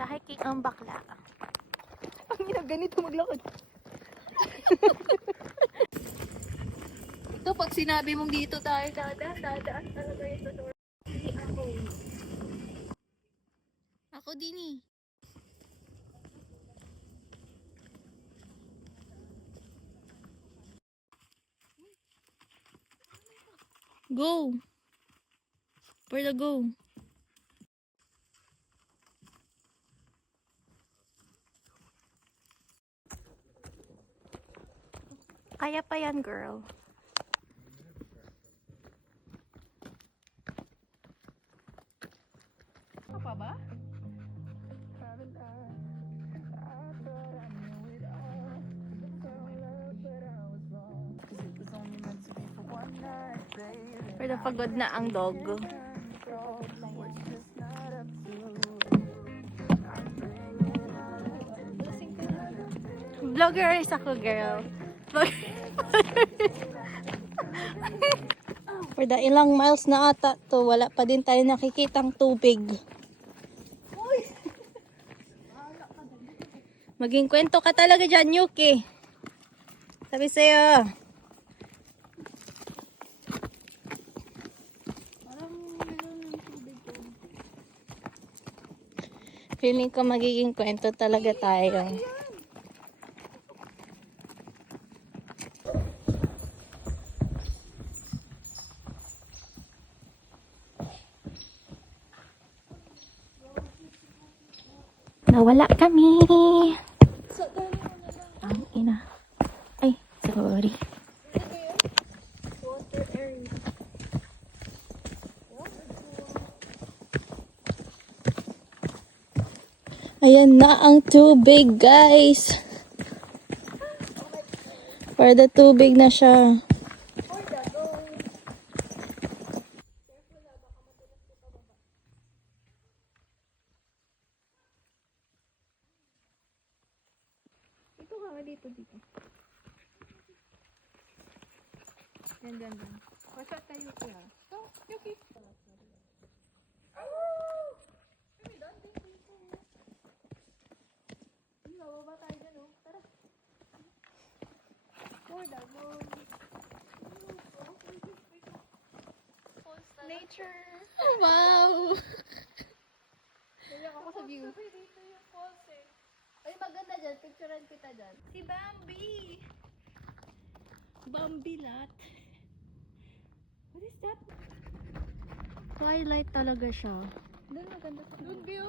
Nagka-hiking ang bakla. Ang ina, ganito maglakad. Ito, pag sinabi mong dito tayo, dadaan talaga ito. Hindi ako. Ako din eh. Go! For the go! Kaya pa yan, girl. Ano pa ba? Pero pagod na ang dog. Vloggers ako, girl. For the ilang miles na ata to, wala pa din tayo nakikitang tubig. Maging kwento ka talaga dyan, Yuki. Sabi sa'yo. Feeling ko magiging kwento talaga tayo. Nawala kami. Ang ina. Ay, sorry. Water area. Ayan na ang tubig, guys. For the tubig na siya. Ito ka nga dito. Yan. Basta tayo kaya. Oh, Yuki. Bababa tayo dyan, oh. Tara. For the moon. Nature. Wow! Naiyak ako sa view. Dito yung falls eh. Ay, maganda dyan. Picturean kita dyan. Si Bambi! Bambilat. What is that? Twilight talaga siya. Doon maganda. Doon view.